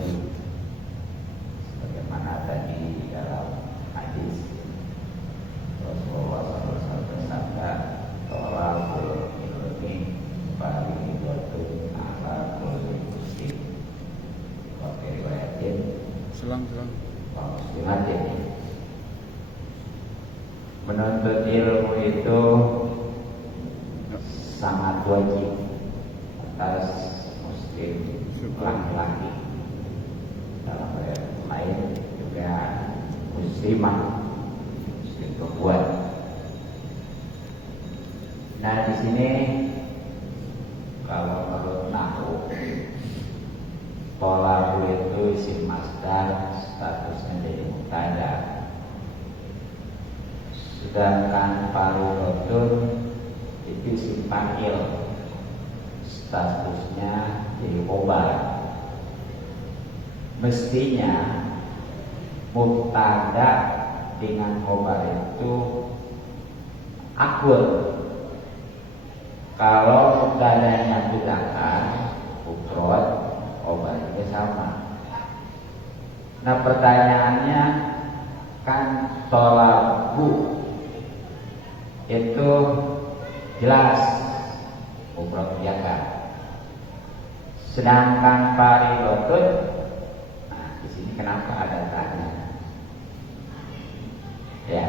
wajib. Sebagaimana tadi di dalam hadis Rasulullah SAW bersabda, "Tolakul ilmi fariidatun ala kulli muslim." Wa fi riwayatin Selang. muslimatin. Menuntut ilmu itu sangat wajib atas muslim laki-laki, dalam ayat lain juga muslimah, muslim perempuan. Nah, di sini kalau menurut nahwu, tolabu itu isim masdar, statusnya jadi mubtada. Sedangkan faridatun itu isim fa'il, statusnya jadi khobar. Mestinya mubtada dengan khobar itu akur. Kalau mubtadanya mudzakkar, mufrad, khobarnya sama. Nah, pertanyaannya kan tolabu itu jelas mufrad mudzakkar. Sedangkan faridatun, nah di sini kenapa ada tanya? Ya,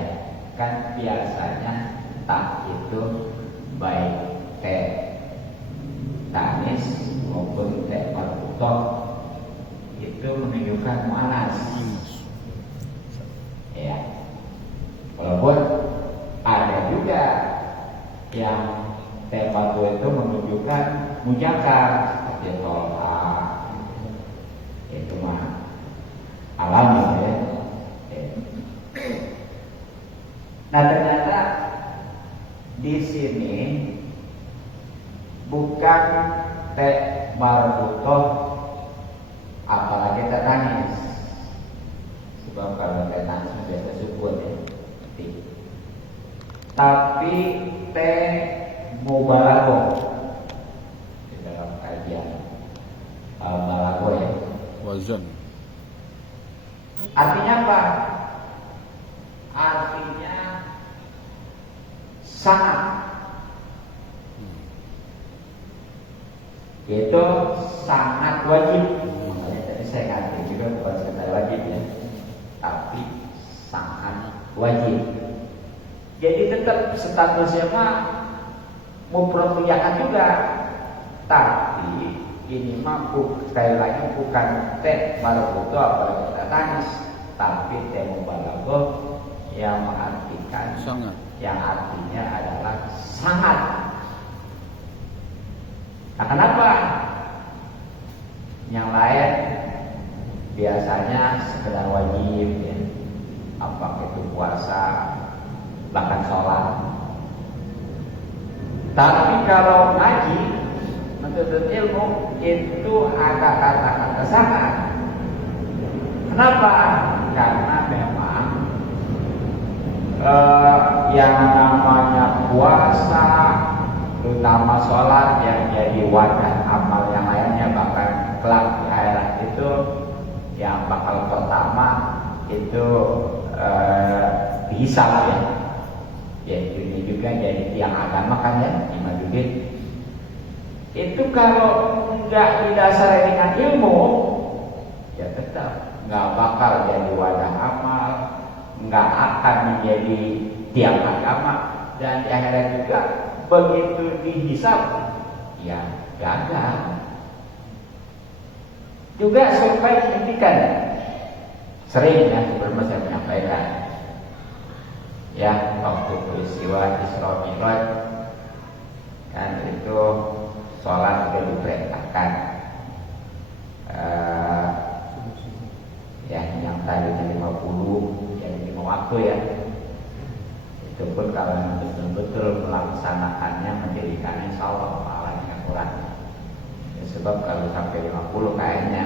kan biasanya tak itu baik tanis maupun marbutoh itu menunjukkan muannas. Ya, walaupun ada juga yang marbutoh itu menunjukkan mujakkar, seperti tolha, itu mah alami ya. Nah, ternyata di sini bukan marbutoh apalagi tanis. Sebab kalau tanis biasa sukun ya. Tapi mubalaghah di dalam kajian balaghah ya. Wazan. Artinya apa? Artinya sangat. Itu sangat wajib. Makanya tadi saya katakan juga bukan sekedar wajib ya, tapi sangat wajib. Jadi tetap statusnya mah mufrad mudzakkar juga, tapi ini mah sekali lagi bukan marbutoh apalagi tanis, tapi mubalaghah yang mengartikan Sangat. yang artinya adalah sangat. Nah, kenapa? Yang lain biasanya sekedar wajib ya, apakah itu puasa, bahkan sholat. Tapi kalau ngaji, menuntut ilmu itu ada kata-kata sangat. Kenapa? Karena memang yang namanya puasa, terutama sholat yang jadi wadah amal yang lainnya, bahkan kelak di akhirat itu yang bakal pertama itu dihisab ya. Jadi ini juga jadi tiang agama kan ya, Imaduddin. Itu kalau nggak didasari dengan ilmu, ya tetap nggak bakal jadi wadah amal, nggak akan menjadi tiang agama, dan di akhirat juga begitu dihisab, ya gagal. Juga supaya pendidikan sering ya sebelum saya menyampaikan ya waktu peristiwa Isra Mi'raj kan itu sholat sudah diperintahkan ya yang tadinya 50 jadi 5 waktu ya. Itu pun kalau betul-betul melaksanakannya menjadikannya insya Allah pahalanya kurang ya, sebab kalau sampai 50 kayaknya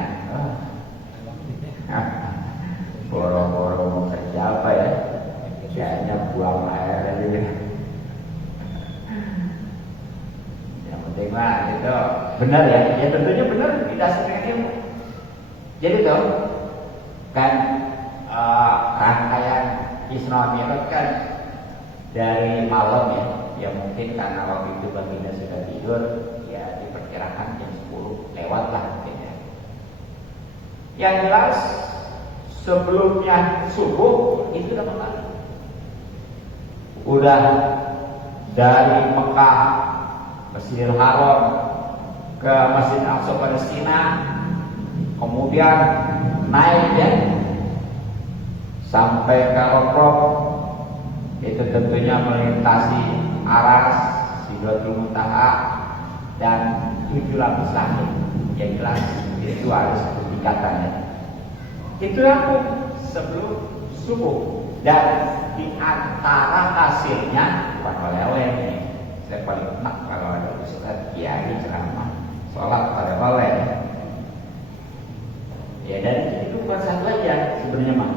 boro-boro mau kerja apa ya, kayaknya buang air aja gitu. Yang penting mah itu benar ya, ya tentunya benar didasarkan ilmu. Jadi tuh kan rangkaian Isra Mi'raj kan dari malam ya. Ya mungkin karena waktu itu baginda sudah tidur, ya diperkirakan jam 10 lewat lah mungkin ya. Yang jelas sebelumnya subuh itu udah makan. Udah dari Mekah, Masjidil Haram ke Masjid Al-Aqsa Palestina, kemudian naik ya sampai ke Arafah, itu tentunya melintasi Aras, Sidratul Muntaha dan 7 lapis langit. Yang jelas itu harus tingkatannya. Itu langsung sebelum subuh dan di antara hasilnya bukan oleh-oleh nih. Saya paling enak kalau ada ustaz kiai ceramah sholat oleh-oleh. Ya dan itu bukan satu aja sebenarnya mah.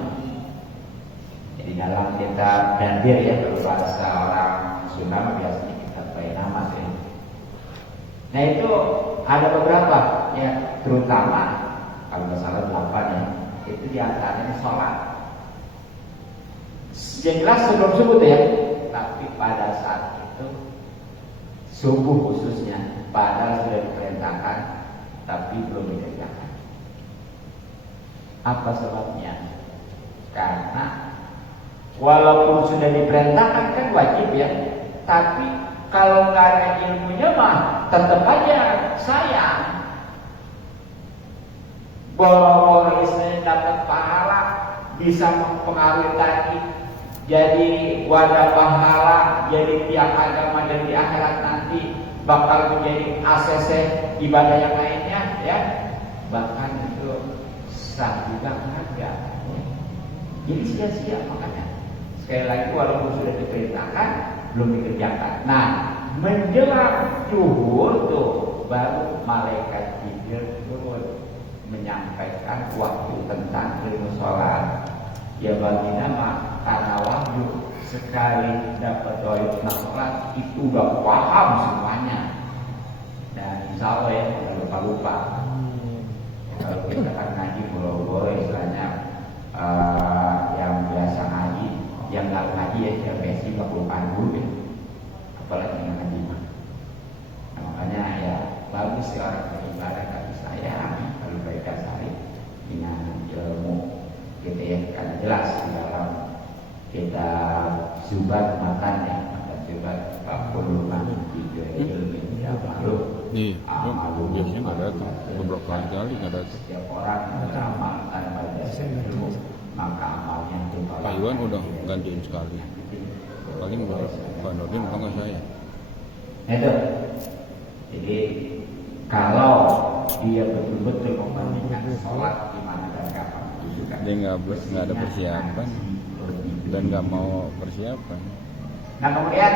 Jadi dalam kitab Dandir ya, kalau bahasa orang Sunda biasanya kita pakai nama sih. Nah itu ada beberapa ya, terutama kalau nggak salah 8 ya. Itu diantaranya sholat. Yang jelas sebelum subuh ya, tapi pada saat itu subuh khususnya, padahal sudah diperintahkan, tapi belum dikerjakan. Apa sebabnya? Karena walaupun sudah diperintahkan kan wajib ya, tapi kalau nggak ada ilmunya mah tetap aja sayang. Boro-boro istilahnya dapat pahala, bisa mempengaruhi tadi jadi wadah pahala, jadi tiap agama dan di akhirat nanti bakal menjadi ACC ibadah yang lainnya ya, bahkan itu sah juga enggak. Jadi sia-sia. Makanya sekali lagi walaupun sudah diperintahkan belum dikerjakan. Nah menjelang zuhur tuh baru malaikat Jibril turun menyampaikan waktu tentang ilmu sholat. Ya bagi nama karena wahyu sekali dapat doa tentang sholat itu udah paham semuanya. Dan insya Allah ya udah lupa-lupa. Kalau kita kan ngaji boro-boro istilahnya yang biasa ngaji, yang nggak ngaji ya dia besi kelupaan dulu ya. Apalagi yang ngaji mah. Nah, makanya ya bagus sih orang beribadah tapi saya kalau mereka sehari dengan ilmu gitu ya, karena jelas di dalam kita Zubat makan ya, makan Zubat pakuluman tiga ilmu ya makhluk. Nih, biasanya nggak datang, beberapa kali nggak datang. Setiap orang beramalkan pada ilmu, maka amalnya ditolak. Pak Iwan udah gantiin sekali. Paling Pak Nurdin kalau nggak saya. Itu. Jadi kalau dia betul-betul membandingkan sholat di mana dan kapan itu juga. Dia nggak ada persiapan dan nggak mau persiapan. Nah kemudian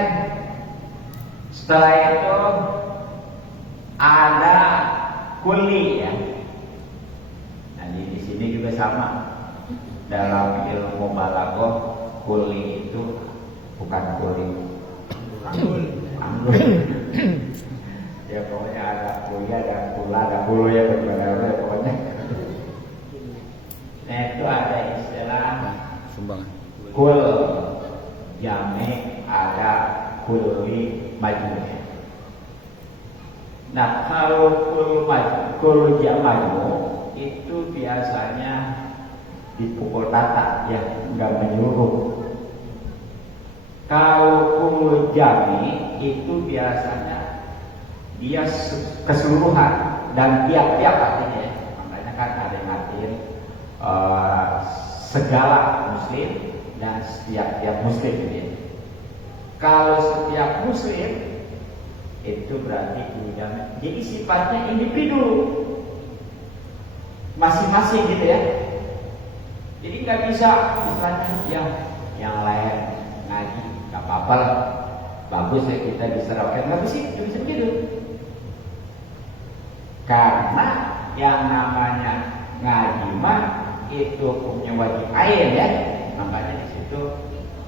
setelah itu ada kuli ya. Nah di sini juga sama dalam ilmu balaghah, kuli itu bukan kuli anggul. Ya pokoknya ada kuliah, ada kula, ada kulu ya berbeda pokoknya. Nah itu ada istilah Sumbangan. kul jami, ada kuli majmu. Nah kalau kul jamamu itu biasanya dipukul rata ya, nggak menyeluruh. Kalau kul jami itu biasanya dia keseluruhan dan tiap-tiap artinya. Makanya kan ada yang artiin segala muslim dan setiap muslim gitu. Kalau setiap muslim itu berarti udah jadi sifatnya individu masing-masing gitu ya. Jadi nggak bisa misalnya yang lain ngaji nggak apa-apa lah, bagus ya kita diserahkan, nggak bisa begitu. Karena yang namanya ngaji mah itu punya wajib ain ya, makanya di situ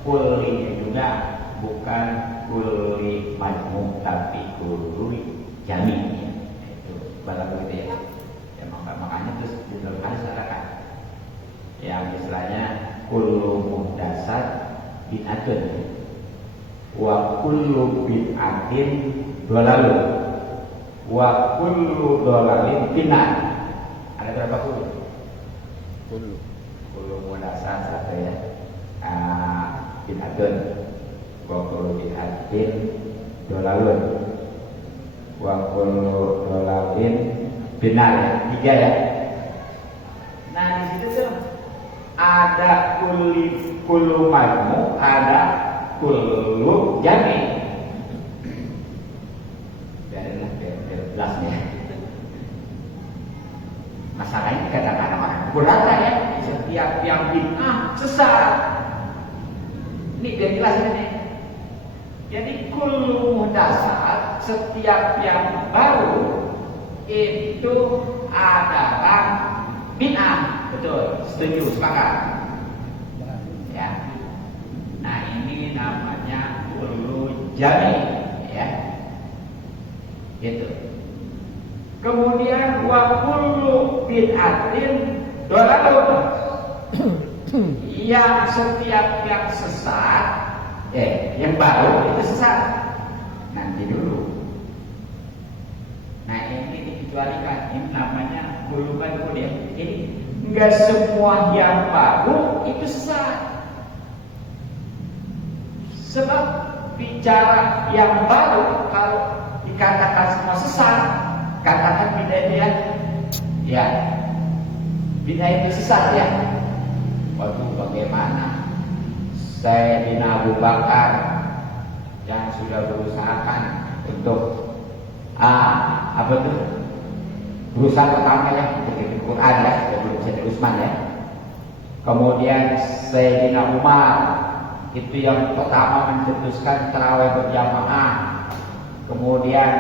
kuli juga bukan kuli majmu tapi kuli jami ya. Itu balaghah gitu ya. Ya makanya itu hadis dinul hadis adalah yang istilahnya kullu muhdasat bid'atun wa kullu bid'atin dhalalun wa kullu dhalalin finnar. Ada berapa kullu? Kullu muhdasat satu ya. Bid'atun wa kullu bid'atin dhalalun wa kullu dhalalin finnar ya. 3 ya. Nah di situ tuh ada kullu majmu, ada kullu jami. Biar jelas ya. Masalahnya kadang-kadang orang berkata ya, setiap yang bid'ah sesat. Ini biar jelas ini. Jadi kullu muhdasat, setiap yang baru itu adalah bid'ah. Betul, setuju, sepakat. Ya. Nah ini namanya kullu jami, ya. Gitu. Kemudian wa kullu bid'atin dhalalun. Yang setiap yang sesat, yang baru itu sesat. Nanti dulu. Nah ini dikecualikan, ini namanya kullu majmu ya. Jadi enggak semua yang baru itu sesat. Sebab bicara yang baru kalau dikatakan semua sesat, katakan bid'ah itu ya, bid'ah itu sesat ya. Waduh bagaimana Sayyidina Abu Bakar yang sudah berusahakan untuk apa tuh? Berusaha pertama ya untuk bikin Quran ya, sebelum Sayyidina Utsman ya. Kemudian Sayyidina Umar itu yang pertama mencetuskan tarawih berjamaah. Kemudian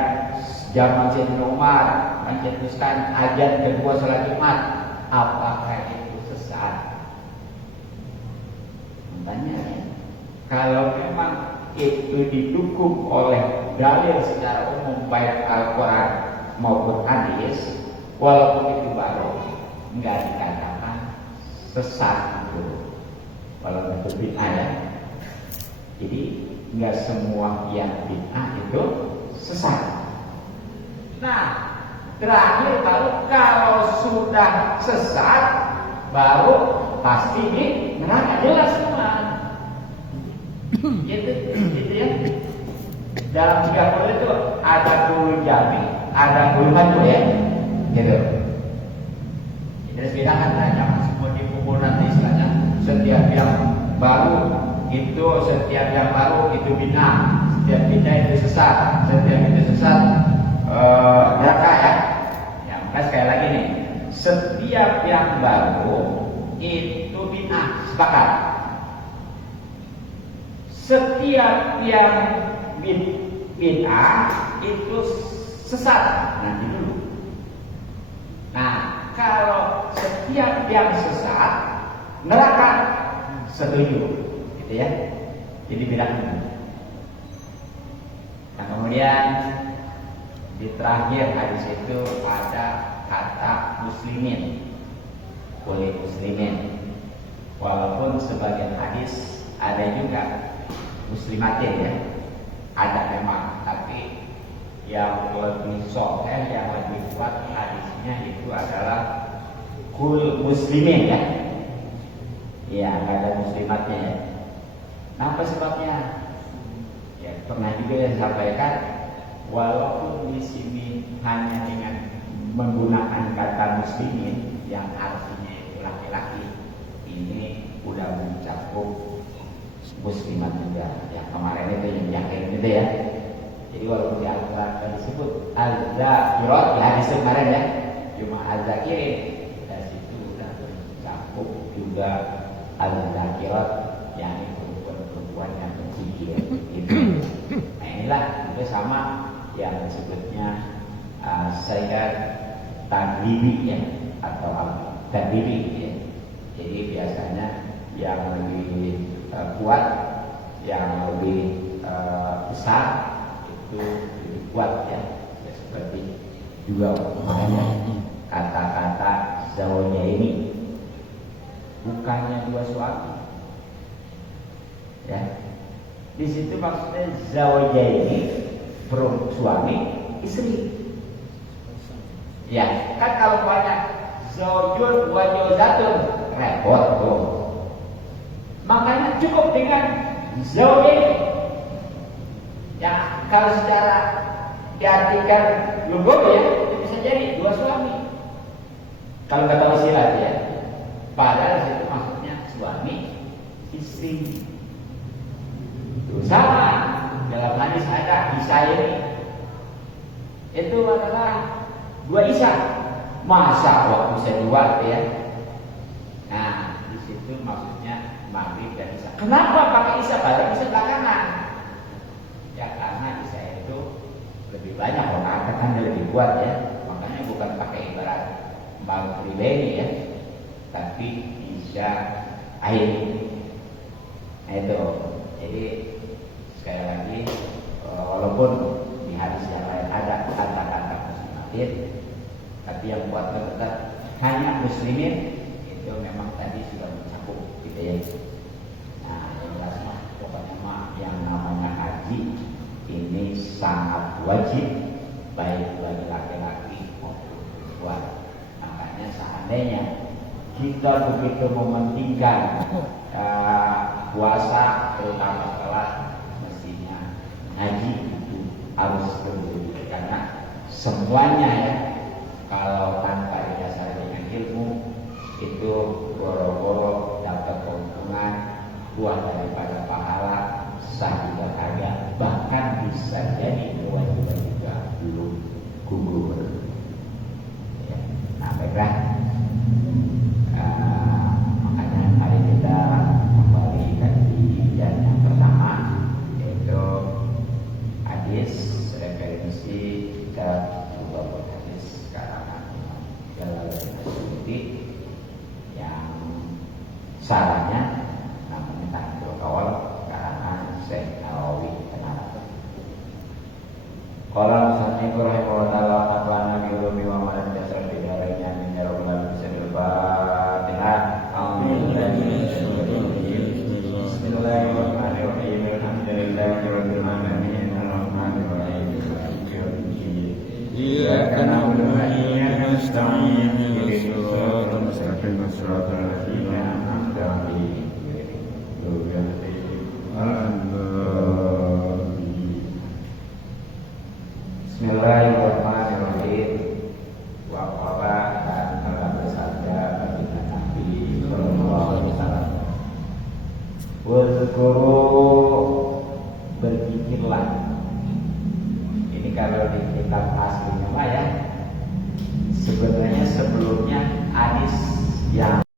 zaman Sayyidina Umar mencetuskan azan kedua salat Jumat. Apakah itu sesat? Makanya kalau memang itu didukung oleh dalil secara umum baik Al-Quran maupun hadis, walaupun itu baru, enggak dikatakan sesat itu, walaupun itu bid'ah ya. Jadi enggak semua yang bid'ah itu sesat. Nah, terakhir kalau sudah sesat, baru pasti di neraka, jelas semua. Gitu ya. Dalam 30 itu ada kullu jami, ada kullu majmu ya. Gitu. Jadi bedakan jangan semua dipukul nanti istilahnya. Setiap yang baru itu bid'ah, setiap bid'ah itu sesat, setiap itu sesat neraka ya. Yang sekali lagi nih, setiap yang baru itu bid'ah, sepakat. Setiap yang bid'ah itu sesat, nanti dulu. Nah, kalau setiap yang sesat neraka, setuju, gitu ya. Jadi bedakan. Nah, kemudian di terakhir hadis itu ada kata muslimin, boleh muslimin. Walaupun sebagian hadis ada juga muslimatin ya, ada memang, tapi yang lebih sahih, yang lebih kuat hadisnya itu adalah kul muslimin ya. Ya, nggak ada muslimatnya ya. Apa sebabnya? Ya, pernah juga saya sampaikan, walaupun di sini hanya dengan menggunakan kata muslimin yang artinya itu laki-laki, ini udah mencakup muslimat juga. Ya, kemarin itu yang yakin gitu ya. Jadi walaupun di Al-Quran disebut al-zakirat, ya hadis kemarin ya, cuma al-zakirin, dari situ udah mencakup juga al-zakirat, yakni perempuan yang berzikir gitu. Nah inilah itu sama yang disebutnya sayyidat tadbibi ya, atau tadbibi ya. Jadi biasanya yang lebih kuat, yang lebih besar itu lebih kuat ya. Seperti juga makanya kata-kata Zawjaini, bukannya dua suami. Ya, di situ maksudnya zawjaini, suami istri. Ya, kan kalau banyak zaujun wa zaujatun repot tuh. Makanya cukup dengan zawjaini. Ya, kalau secara diartikan lugu ya, bisa jadi dua suami. Kalau kata istilah ya, padahal itu maksudnya suami istri. Itu sama dalam hadis ada Isa ini. Itu adalah dua Isa. Masa waktu saya dua ya? Nah, di situ maksudnya Maghrib dan Isa. Kenapa pakai Isa? Padahal Isa belakangan. Ya karena Isa itu lebih banyak mengatakan lebih kuat ya. Makanya bukan pakai ibarat Maghrib ini ya, tapi Isya air. Nah itu. Jadi sekali lagi, walaupun di hadis yang lain ada kata-kata muslimatin, tapi yang kuatnya tetap hanya muslimin. Itu memang tadi sudah mencakup gitu ya. Nah yang jelas mah pokoknya mah yang namanya haji ini sangat wajib baik bagi laki-laki maupun perempuan. Makanya seandainya kita begitu mementingkan puasa terutama setelah mestinya haji itu harus lebih, karena semuanya ya kalau tanpa didasari dengan ilmu itu boro-boro dapat keuntungan, buah daripada pahala, sah juga kagak, bahkan bisa jadi kewajiban juga belum gugur. Ya. Nah baiklah, makanya mari kita kembali kaji yang pertama, yaitu hadis referensi kita beberapa hadis karangan Jalalain Asy'uti yang sarannya namanya Tahdhirul Qaul karangan Syekh Nawawi Kenapa. Qala musannif rahimahullah ta'ala nafa'ana bi ulumi wa ma lam yasar bi daraina min yarul bisil Fatihah. Amin. Bismillahirrahmanirrahim. Alhamdulillahirabbil alamin. Arrahmanir rahim. Maliki yaumiddin. Iyyaka na'budu wa iyyaka nasta'in. Ihdinas siratal mustaqim. Siratal ladzina an'amta 'alaihim. Bismillahirrahmanirrahim. Waqala dan telah bersabda baginda Nabi sallallahu alaihi wasallam. Wazkuru